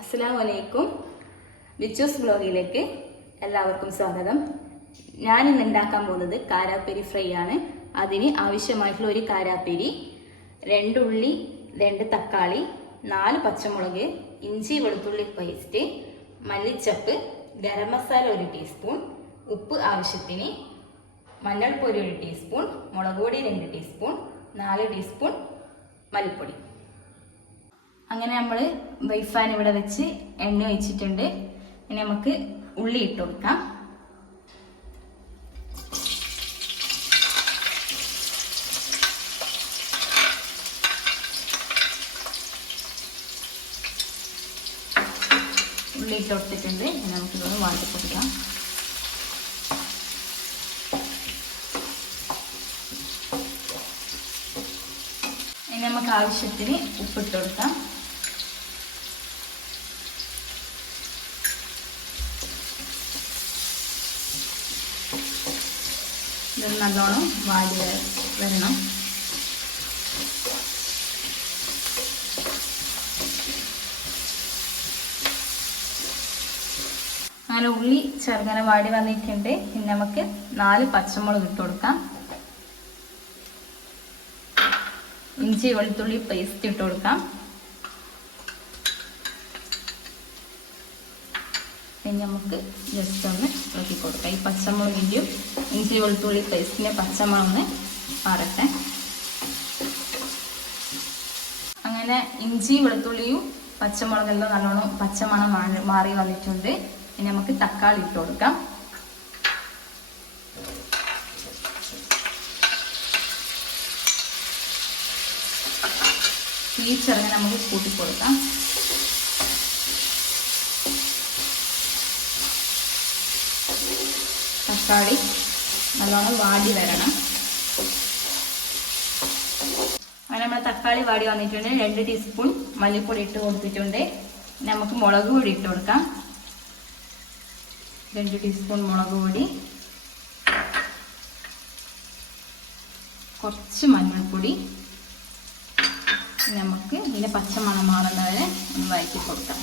അസ്സലാമലൈക്കും. വിച്ചൂസ് ബ്ലോഗിലേക്ക് എല്ലാവർക്കും സ്വാഗതം. ഞാനിന്ന് ഉണ്ടാക്കാൻ പോകുന്നത് കാരാപ്പേരി ഫ്രൈ ആണ്. അതിന് ആവശ്യമായിട്ടുള്ള ഒരു കാരാപ്പേരി, 2 ഉള്ളി, 2 തക്കാളി, 4 പച്ചമുളക്, ഇഞ്ചി വെളുത്തുള്ളി പേസ്റ്റ്, മല്ലിച്ചപ്പ്, ഗരം മസാല 1 ടീസ്പൂൺ, ഉപ്പ് ആവശ്യത്തിന്, മഞ്ഞൾപ്പൊടി 1 ടീസ്പൂൺ, മുളക് പൊടി 2 ടീസ്പൂൺ, 4 ടീസ്പൂൺ മല്ലിപ്പൊടി. അങ്ങനെ നമ്മൾ ബൈഫാൻ ഇവിടെ വെച്ച് എണ്ണ ഒഴിച്ചിട്ടുണ്ട്. ഇനി നമുക്ക് ഉള്ളി ഇട്ട് കൊടുക്കാം. ഉള്ളി ഇട്ട് കൊടുത്തിട്ടുണ്ട്. ഇനി നമുക്കിതൊന്ന് വാട്ടി കൊടുക്കാം. ഇനി നമുക്ക് ആവശ്യത്തിന് ഉപ്പിട്ട് കൊടുക്കാം. ഇത് നല്ലോണം വാടി വരണം. അങ്ങനെ ഉള്ളി ചെറുങ്ങനെ വാടി വന്നിട്ടുണ്ട്. ഇനി നമുക്ക് 4 പച്ചമുളക് ഇട്ട് കൊടുക്കാം. ഇഞ്ചി വെളുത്തുള്ളി പേസ്റ്റ് ഇട്ട് കൊടുക്കാം. ഇനി നമുക്ക് ജസ്റ്റ് ഒന്ന് ഇളക്കി കൊടുക്കാം. ഈ പച്ചമുളകിൻ്റെയും ഇഞ്ചി വെളുത്തുള്ളി പേസ്റ്റിൻ്റെ പച്ചമുളക് മാറട്ടെ. അങ്ങനെ ഇഞ്ചി വെളുത്തുള്ളിയും പച്ചമുളകെല്ലാം നല്ലോണം പച്ചമണം മാറി വന്നിട്ടുണ്ട്. ഇനി നമുക്ക് തക്കാളി ഇട്ട് കൊടുക്കാം. ഈ ചെറുങ്ങനെ നമുക്ക് കൂട്ടിക്കൊടുക്കാം. തക്കാളി നല്ലോണം വാടി വരണം. അങ്ങനെ നമ്മൾ തക്കാളി വാടി വന്നിട്ടുണ്ട്. 2 ടീസ്പൂൺ മല്ലിപ്പൊടി ഇട്ട് കൊടുത്തിട്ടുണ്ട്. നമുക്ക് മുളക് പൊടി ഇട്ട് കൊടുക്കാം. 2 ടീസ്പൂൺ മുളക് പൊടി, കുറച്ച് മഞ്ഞൾപ്പൊടി. നമുക്ക് ഇതിൻ്റെ പച്ചമണം മാറുന്നവരെ ഒന്ന് വഴറ്റി കൊടുക്കാം.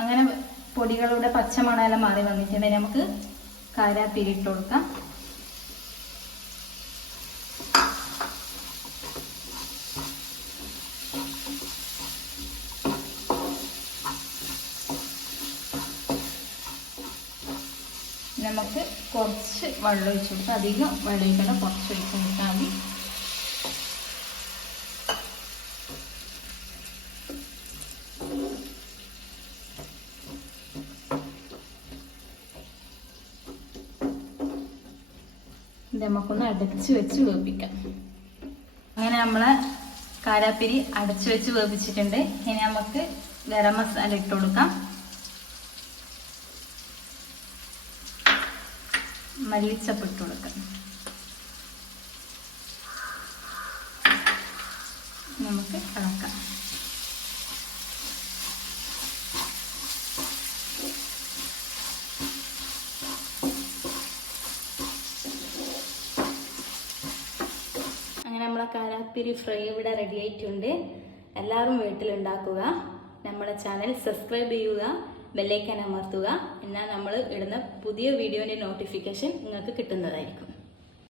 അങ്ങനെ പൊടികളുടെ പച്ചമണമെല്ലാം മാറി വന്നിട്ടുണ്ടെങ്കിൽ നമുക്ക് കാരാപ്പേരി ഇട്ട് കൊടുക്കാം. നമുക്ക് കുറച്ച് വെള്ളം ഒഴിച്ചു കൊടുക്കാം. അധികം വെള്ളം ഒഴിക്കണം, കുറച്ച് ഒഴിച്ച് കൊടുത്താൽ മതി. ഇത് നമുക്കൊന്ന് അടച്ച് വെച്ച് വേവിപ്പിക്കാം. അങ്ങനെ നമ്മളെ കാരാപ്പേരി അടച്ച് വെച്ച് വേവിച്ചിട്ടുണ്ട്. ഇനി നമുക്ക് ഗരം മസാല ഇട്ട് കൊടുക്കാം. മല്ലിച്ചപ്പ് ഇട്ട് കൊടുക്കാം. നമുക്ക് ഇളക്കാം. അങ്ങനെ നമ്മളെ കാരാപ്പേരി ഫ്രൈ ഇവിടെ റെഡി ആയിട്ടുണ്ട്. എല്ലാവരും വീട്ടിലുണ്ടാക്കുക. നമ്മളെ ചാനൽ സബ്സ്ക്രൈബ് ചെയ്യുക, ബെല്ലൈക്കൻ അമർത്തുക. എന്നാൽ നമ്മൾ ഇടുന്ന പുതിയ വീഡിയോൻ്റെ നോട്ടിഫിക്കേഷൻ നിങ്ങൾക്ക് കിട്ടുന്നതായിരിക്കും.